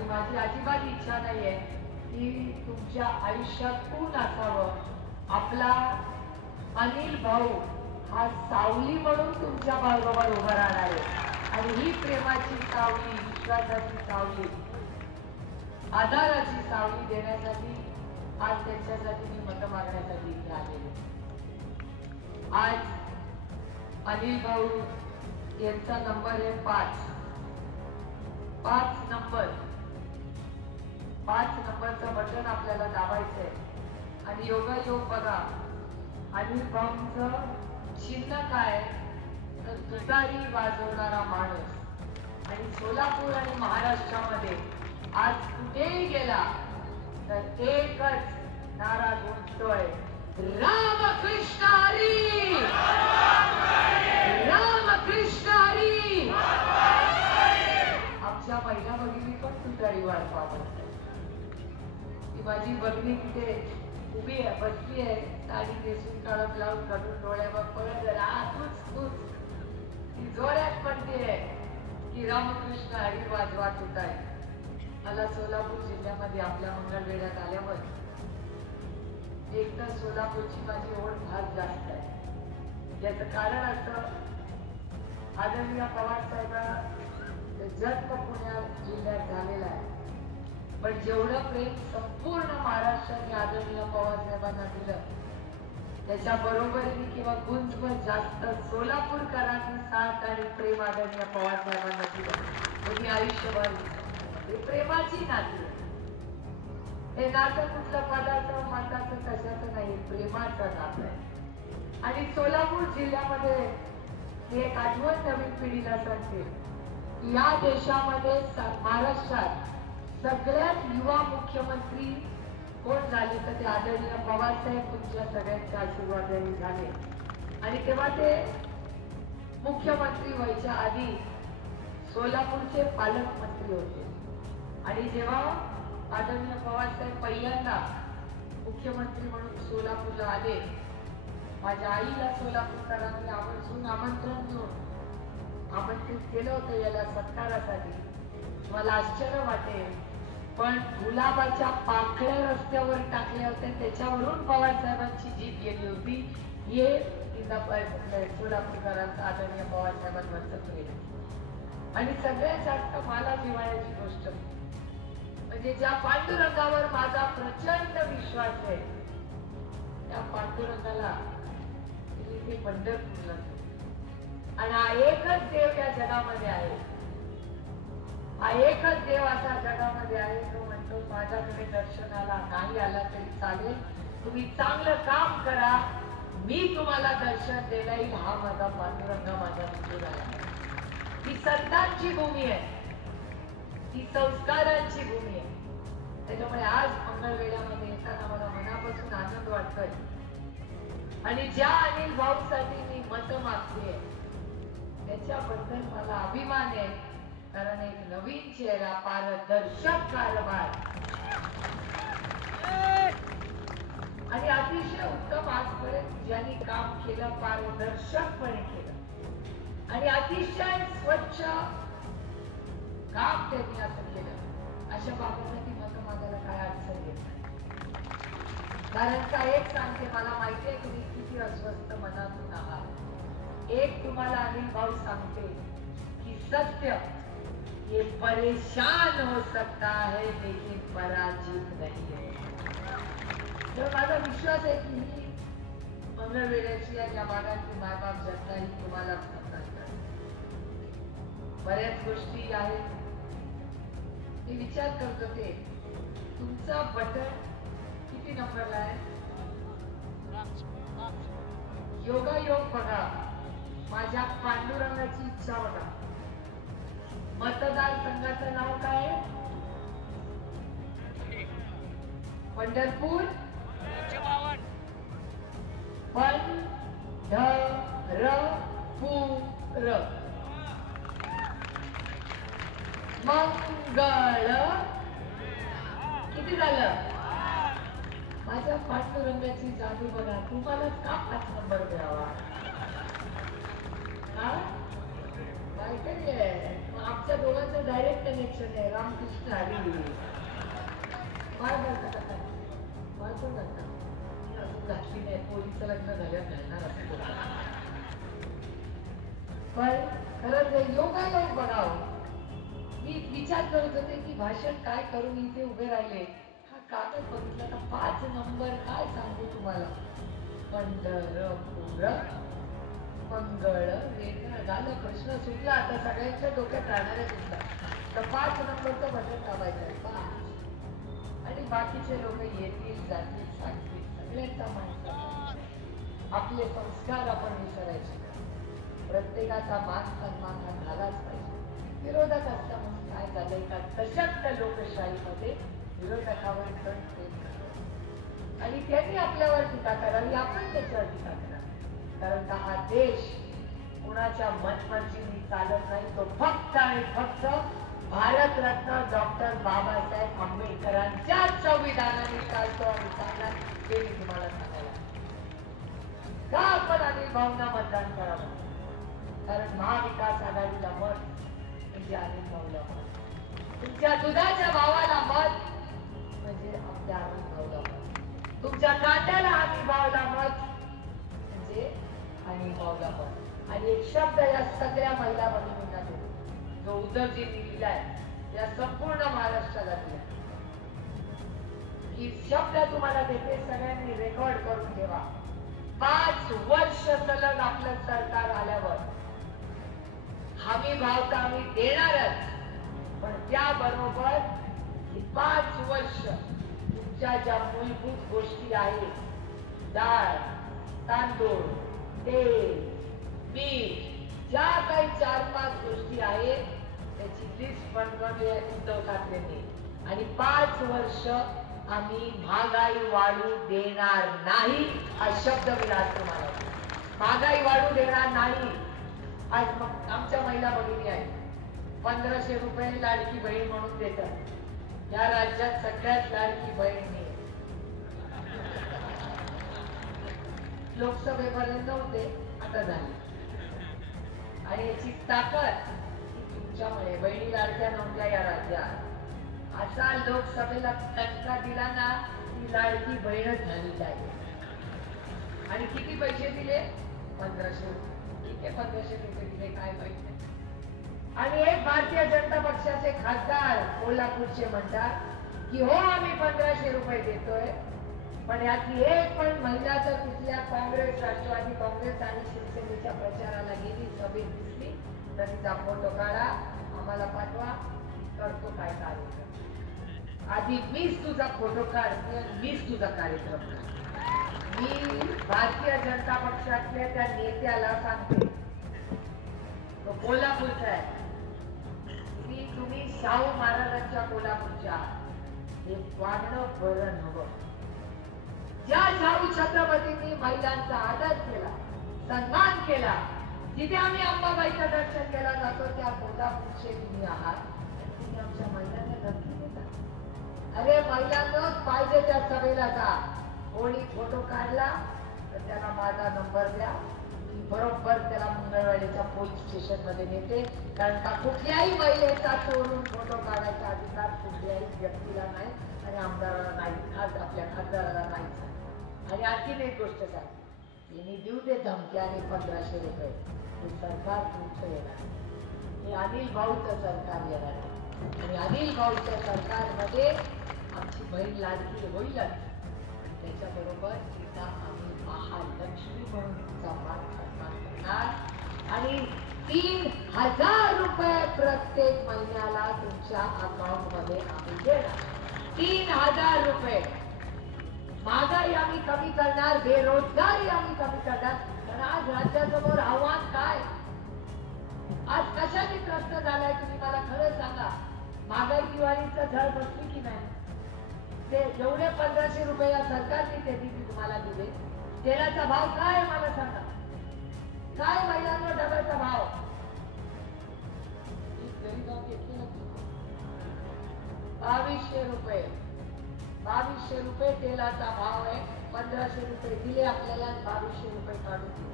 आणि माझी अजिबात इच्छा नाहीये की तुमच्या आयुष्यात कोण असावं। आपला अनिल भाऊ हा सावली म्हणून तुमच्या बरोबर उभा राहणार आहे आणि ही प्रेमाची सावली, विश्वासाची सावली, आधाराची सावली देण्यासाठी आज त्यांच्यासाठी मी मत मागण्यासाठी इथे आलेले। आज अनिल भाऊ यांचा नंबर आहे 5 नंबरचं बटन आपल्याला दाबायचंय आणि योगायोग बघा, अनिल भाऊंचं चिन्ह काय तर तुतारी वाजवणारा माणूस। आणि सोलापूर आणि महाराष्ट्रामध्ये आज कुठेही गेला तर एकच नारा गुंजतोय, रामकृष्ण हरी, रामकृष्ण हरी। आमच्या महिला भगिनी पण तुतारी वाजवावं। ती माझी भगिनी तिथे उभी आहे, बसली आहे, साडी नेसून काळा ब्लाऊज घालून डोळ्यावर पळत तूच ती जोरात म्हणते की रामकृष्ण हरी वाजवा तुतारी। मला सोलापूर जिल्ह्यामध्ये आपल्या मंगळवेढ्यात आल्यावर एक तर सोलापूरची माझी ओढ फार जास्त आहे। याचं कारण असं, आदरणीय पवार साहेबांचा जन्म पुण्यात जिल्ह्यात झालेला आहे, पण जेवढं प्रेम संपूर्ण महाराष्ट्राने आदरणीय पवार साहेबांना दिलं त्याच्या बरोबरीने किंवा गुंजवर जास्त सोलापूरकरांनी साथ आणि प्रेम आदरणीय पवार साहेबांना दिलं। म्हणजे आयुष्यभर हे प्रेमाची नाती, हे नातं कुठलं पदाचं मताचं कशाचं नाही, प्रेमाचं नातं आहे। आणि सोलापूर जिल्ह्यामध्ये मी एक आठवण नवीन पिढीला सांगते, या देशामध्ये महाराष्ट्रात सगळ्यात युवा मुख्यमंत्री कोण झाले तर ते आदरणीय पवार साहेब तुमच्या सगळ्यांच्या आशीर्वादाने झाले। आणि तेव्हा ते मुख्यमंत्री व्हायच्या आधी सोलापूरचे पालकमंत्री होते आणि जेव्हा आदरणीय पवार साहेब पहिल्यांदा मुख्यमंत्री म्हणून सोलापूरला आले, माझ्या आईला सोलापूरकरांनी आवर्जून आमंत्रण देऊन आमंत्रित केलं होतं याला सत्कारासाठी। मला आश्चर्य वाटेल पण गुलाबाच्या पाकळ्या रस्त्यावर टाकल्या होत्या त्याच्यावरून पवार साहेबांची जीत गेली होती, हे सोलापूरकरांचं आदरणीय पवार साहेबांवरचं प्रेम। आणि सगळ्यात जास्त मला जिव्हाळ्याची गोष्ट म्हणजे ज्या पांडुरंगावर माझा प्रचंड विश्वास आहे त्या पांडुरंगाला इथे पंढरपूरला, आणि हा एकच देव या जगामध्ये आहे, हा एकच देव असा जगामध्ये आहे तो म्हणतो माझ्याकडे दर्शनाला नाही आला तरी चालेल, तुम्ही चांगलं काम करा, मी तुम्हाला दर्शन देता येईल। हा माझा पांडुरंग माझ्या मित्र आहे। ही संतांची भूमी आहे, ही संस्कारांची भूमी आहे। त्याच्यामुळे आज मंगळवेढ्यामध्ये येताना मला मनापासून आनंद वाटतोय आणि ज्या अनिल भाऊसाठी मी मत मागते त्याच्याबद्दल मला अभिमान आहे, कारण एक नवीन चेहरा, पारदर्शक कारभार आणि अतिशय उत्तम आजपर्यंत ज्यांनी काम केलं पारदर्शकपणे केलं आणि अतिशय स्वच्छ काम त्यांनी असं केलं, अशा बाबतीसाठी मत मागायला काय अडचण येत नाही। कारण का एक सांगते, मला माहिती आहे तुम्ही किती अस्वस्थ मनातून आहात। एक तुम्हाला अनिल भाऊ सांगते की सत्य ये परेशान हो सकता है लेकिन पराजित नहीं है। तर माझा विश्वास आहे की ही मंगळवेढ्याची या भागाची मायबाप जनता ही तुम्हाला समजतात। बऱ्याच गोष्टी आहेत मी विचार करत होते, तुमचा बटन किती नंबरला आहे? योगायोग बघा, माझ्या पांडुरंगाची इच्छा बघा, मतदार संघाचं नाव काय आहे? पंढरपूर मंगळ किती झालं? माझ्या पांडुरंगाची जादू बघा, तुम्हाला का 5 नंबर द्यावा? काहीतरी आहे. आमच्या दोघांचं डायरेक्ट कनेक्शन आहे. रामकृष्ण हरी. काय बोलतात आता? काय पण घालतात? मी अजून घातली नाही. पोरीचं लग्न झाल्यावर घालणार असं बोलतात. पण खरंच योगायोग बघावं. मी विचार करत होते की भाषण काय करून इथे उभे राहिले. हा कागद बघितला का 5 नंबर काय सांगू तुम्हाला. पंढरपूर मंगळ वेगळं झालं. प्रश्न सुटला. आता सगळ्यांच्या डोक्यात राहणारे सुटला तर 5 नंबरचं बटन दाबायचं आहे. 5 आणि बाकीचे लोक येतील जातील सांगतील. सगळ्यांचा माणसा आपले संस्कार आपण विसरायचे. प्रत्येकाचा मान सन्मान हा झालाच पाहिजे. विरोधक असता म्हणून काय झालंय का सशक्त लोकशाहीमध्ये विरोधकावर कण फेक आणि त्यांनी आपल्यावर टीका करावी. आपण त्याच्यावर टीका करावी. कारण का हा देश कुणाच्या मनमर्जीने चालत नाही. तो फक्त आणि फक्त भारतरत्न डॉक्टर बाबासाहेब आंबेडकरांच्या संविधानाने चालतो आणि चालणार हे मी तुम्हाला सांगायला. का आपण अनिल भाऊंना मतदान करावं. कारण महाविकास आघाडीला मत म्हणजे अनिल भाऊला मत. तुमच्या दुधाच्या भावाला मत म्हणजे आपल्या अनिल भाऊला मत. तुमच्या कांद्याला अनिल भाऊला मत म्हणजे अनिल भाऊला मत. आणि एक शब्द या सगळ्या महिला भगिनींना देतो जो उद्धवजींनी दिलाय या संपूर्ण महाराष्ट्राला दिला. ही शब्द तुम्हाला देते. सगळ्यांनी रेकॉर्ड करून ठेवा. 5 वर्ष सलग आपलं सरकार आल्यावर हमी भाव तर आम्ही देणारच. पण त्याबरोबर 5 वर्ष तुमच्या ज्या मूलभूत गोष्टी आहेत डाळ तांदूळ तेल मीठ ज्या काही 4-5 गोष्टी आहेत त्याची लिस्ट बनवली आहे उद्धव ठाकरेंनी. आणि 5 वर्ष आम्ही महागाई वाढू देणार नाही हा शब्द मी आज तुम्हाला. महागाई वाढू देणार नाही. आज आमच्या महिला भगिनी आहेत. 1500 रुपये लाडकी बहीण म्हणून देतात. या राज्यात सगळ्यात लाडकी बहीण मी. लोकसभेपर्यंत नव्हते आता झाले. आणि याची ताकद तुमच्यामुळे. बहिणी लाडक्या नव्हत्या या राज्यात. असा लोकसभेला टक्का दिला ना ती लाडकी बहीणच झाली आहे. आणि किती पैसे दिले. 1500. ठीक आहे 1500 रुपये दिले काय माहित नाही. आणि एक भारतीय जनता पक्षाचे खासदार कोल्हापूरचे म्हणतात की हो आम्ही 1500 रुपये देतोय. पण यातली एक पण महिला जर तिथल्या काँग्रेस राष्ट्रवादी काँग्रेस आणि शिवसेनेच्या प्रचाराला गेली सभेत दिसली तर तिचा फोटो काढा आम्हाला पाठवा. करतो काय कार्यक्रम. आधी मीच तुझा फोटो काढ मीच तुझा कार्यक्रम काढ. मी भारतीय जनता पक्षातल्या त्या नेत्याला सांगते तो कोल्हापूरचा आहे की तुम्ही शाहू महाराजांच्या कोल्हापूरच्या हे वागणं बरं नव्हतं. ज्या शाहू छत्रपतींनी महिलांचा आदर केला सन्मान केला जिथे आम्ही अंबाबाईचं दर्शन केला जातो त्या कोल्हापूरचे तुम्ही आहात. तुम्ही आमच्या महिलांना धमकी देता. अरे महिलांनाच पाहिजे त्या सभेला जा. कोणी फोटो काढला तर त्याला माझा नंबर द्या. बरोबर त्याला मंगळवाडीच्या पोलीस स्टेशन मध्ये नेते. कारण का कुठल्याही महिलेचा चोरून फोटो काढायचा अधिकार कुठल्याही व्यक्तीला नाही आणि आमदाराला नाही. आज आपल्या खासदाराला नाही. आणि आणखीन एक गोष्ट सांग यांनी देऊ दे धमक्या आणि 1500 रुपये. हे सरकार तुमचं येणार. हे अनिल भाऊचं सरकार येणार. आणि अनिल भाऊच्या सरकारमध्ये आमची बहीण लाडकी होईलच. त्याच्याबरोबर तिचा आम्ही महालक्ष्मी म्हणून तिचा मान सन्मान करणार. आणि 3000 रुपये प्रत्येक महिन्याला तुमच्या अकाउंट मध्ये आम्ही देणार. 3000 रुपये. महागाई आम्ही कमी करणार. बेरोजगारी आम्ही कमी करणार. पण आज राज्यासमोर आव्हान काय. आज कशाने त्रस्त झालाय तुम्ही मला खरं सांगा. महागाई दिवाळीचं झळ बसली की नाही. ते एवढे 1500 रुपये या सरकारने ते दिली तुम्हाला दिले. तेलाचा भाव काय मला सांगा. काय महिलांना डब्याचा भाव. गरीबांना घेतलेला 2200 रुपये. 2200 रुपये तेलाचा भाव आहे. 1500 रुपये दिले आपल्याला 2200 रुपये काढून दिले.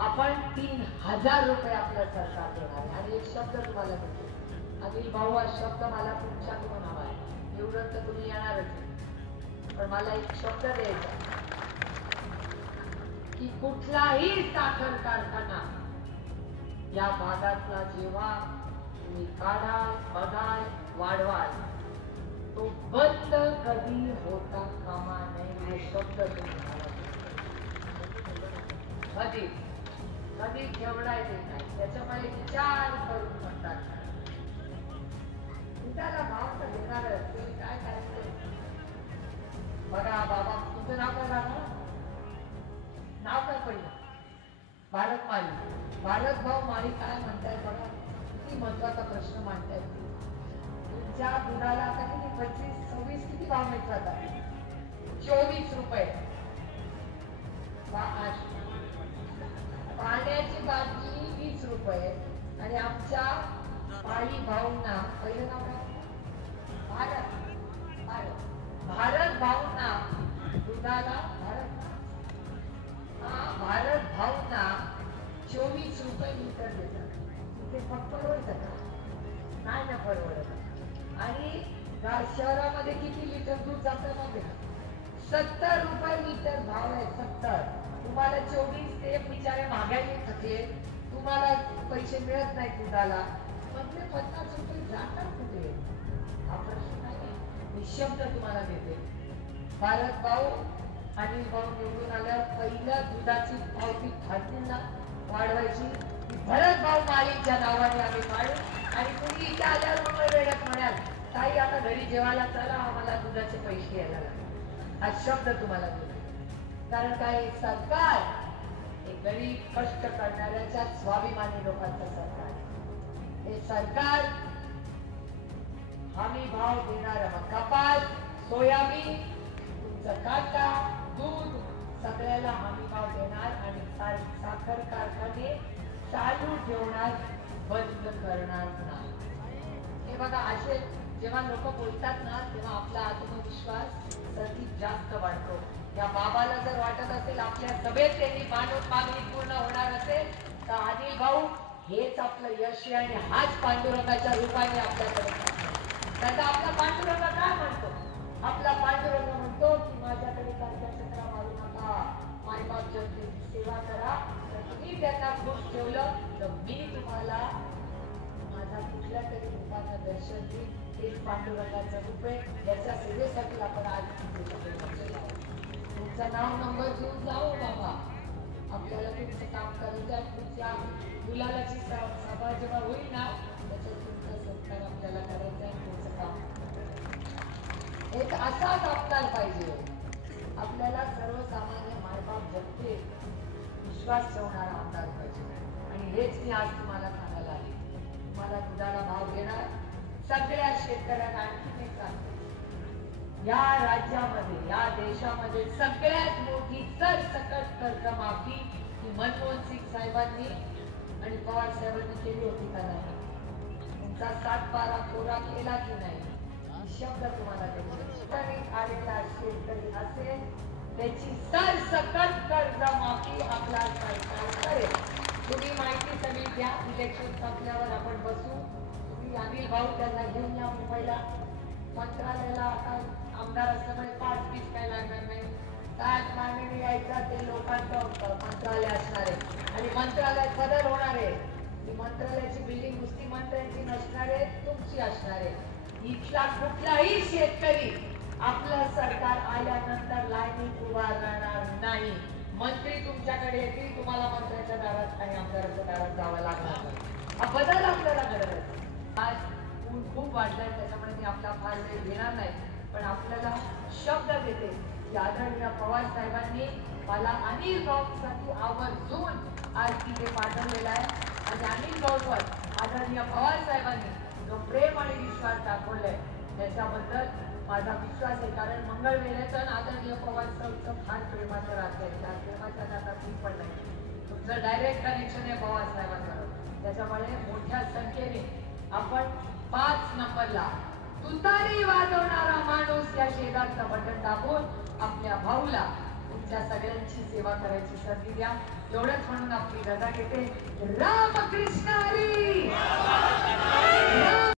आपण 3000 रुपये आपल्या सरकार देणार आहे. आणि एक शब्द तुम्हाला देतो, अनिल भाऊ, हा शब्द मला तुमच्याकडून हवा आहे. एवढं तर तुम्ही येणारच आहे, पण मला एक शब्द द्यायचा की कुठलाही साखर कारखाना या भागातला जेव्हा तुम्ही काढाल, बघाल, वाढवाल, तो बंद कधी होता कामा नये. हे शब्द तुम्हाला कधी कधी ठेवडायचे नाही. त्याच्यामुळे विचार करून म्हणतात त्याला भाव तर घेणार. तुम्ही काय करायचं बघा. बाबा, तुमचं नाव काय झालं? नाव काय पहिलं? भारत माली. भारत भाऊ माळी काय म्हणताय बघा, किती महत्वाचा प्रश्न मांडताय. तुमच्या दुधाला आता किती 25-26 किती भाव मिळतो आता? 24 रुपये. पाण्याची बाटली 20 रुपये. आणि आमच्या माळी भाऊंना पहिलं नाव काय? भारत. भारत भाऊंना दुधाला भारत भाऊंना 24 रुपये लिटर देतात. तिथे फक्त परवडत नाही ना, परवडत. आणि शहरामध्ये किती लिटर दूध जातं माहिती का? 70 रुपये लिटर भाव आहे. 70. तुम्हाला 24. ते बिचारे महागाई थकले, तुम्हाला पैसे मिळत नाही दुधाला, मग ते 50 रुपये जातात कुठे? हा प्रश्न नाही. मी शब्द तुम्हाला देते, भारत भाऊ अनिल भाऊ निवडून आल्यावर पहिल्या दुधाची पावती खातील वाढवायची. भरत भाऊ माळीच्या नावाने आम्ही काढू. आणि तुम्ही इथे आल्यावर मग वेळात म्हणाल, ताई आता घरी जेवायला चला, आम्हाला दुधाचे पैसे यायला लागले. हा शब्द तुम्हाला देतो. कारण काय, सरकार हे गरीब कष्ट करणाऱ्याच्या स्वाभिमानी लोकांचं सरकार. हे सरकार हमी भाव देणार. कपास, सोयाबीन, तुमचं काटा, दूध सगळ्याला हमी भाव देणार. आणि साखर कारखाने चालू ठेवणार, बंद करणार नाही. हे बघा, असे जेव्हा लोक बोलतात ना, तेव्हा आपला आत्मविश्वास सर्वात जास्त वाढतो. या बाबाला जर वाटत असेल आपल्या सभेत त्यांनी मागणी पूर्ण होणार असेल, तर अनिल भाऊ हेच आपलं यश आहे. आणि हाच पांडुरंगाच्या रूपाने आपल्याकडे. त्याचा आपला पांडुरंग काय म्हणतो? आपला पांडुरंग म्हणतो की माझ्याकडे कर्जा चक्रा मारू नका, मायबाप जनतेची सेवा करा. तर तुम्ही त्यांना खुश ठेवलं तर मी तुम्हाला माझा कुठल्या तरी रूपानं दर्शन देईल. हेच पांडुरंगाचं रूप आहे. याच्या सेवेसाठी आपण आज तुमचं नाव नंबर घेऊन जाऊ बाबा. आपल्याला तुमचं काम करायचं आहे. तुमच्या गुलालाची सभा जेव्हा होईल ना, त्याच्यात तुमचा सत्कार आपल्याला करायचा आहे. तुमचं काम एक असाच आपल्याला पाहिजे. आपल्याला सर्वसामान्य मायबाप जनते विश्वास ठेवणारा आमदार पाहिजे. आणि हेच मी आज तुम्हाला सांगायला आले. तुम्हाला दुधाला भाव देणार सगळ्या शेतकऱ्यांना. आणखी एक सांगते, या राज्यामध्ये, या देशामध्ये सगळ्यात मोठी सरसकट कर्जमाफी ही मनमोहन सिंग साहेबांनी आणि पवार साहेबांनी केली होती का नाही? तुमचा 7-12 कोरा केला की नाही? शब्द तुम्हाला देतो. आलेला शेतकरी असेल त्याची सरसकट कर्जमाफी आपला सरकार करेल. तुम्ही माहिती सगळी घ्या. इलेक्शन संपल्यावर आपण बसू. तुम्ही अनिल भाऊ त्यांना घेऊन या मुंबईला. मंत्रालयाला आता आमदार असल्यामुळे 5-20 काय लागणार नाही. काय मागणी यायचा ते लोकांचं मंत्रालय असणार आहे. आणि मंत्रालयात बदल होणार आहे. ती मंत्रालयाची बिल्डिंग नुसती मंत्र्यांची नसणार आहे, तुमची असणार आहे. इथला कुठलाही शेतकरी आपलं सरकार आल्यानंतर लाईनीत उभा राहणार नाही. मंत्री तुमच्याकडे येतील, तुम्हाला मंत्र्याच्या दारात आणि आमदाराच्या दारात जावं लागणार. हा बदल आपल्याला गरज आहे. आज ऊन खूप वाढलाय, त्याच्यामुळे मी आपला फार वेळ घेणार नाही. पण आपल्याला शब्द देते की आदरणीय पवार साहेबांनी मला अनिल भाऊसाठी आवर्जून आज तिथे पाठवलेला आहे. आणि अनिल भाऊवर आदरणीय पवार साहेबांनी जो प्रेम आणि विश्वास दाखवलाय त्याच्याबद्दल माझा विश्वास आहे. कारण मंगळवेढ्याचं आदरणीय पवार साहेबांचं फार प्रेमाचं राहत आहे. त्या प्रेमाच्या नात्यात मी पण नाही. तुमचं डायरेक्ट कनेक्शन आहे पवार साहेबांबरोबर. त्याच्यामुळे मोठ्या संख्येने आपण 5 नंबरला तुतारी वाजवणारा माणूस या शेजारचं बटन दाबून आपल्या भाऊला तुमच्या सगळ्यांची सेवा करायची संधी द्या. एवढंच म्हणून आपली रजा घेते. रामकृष्ण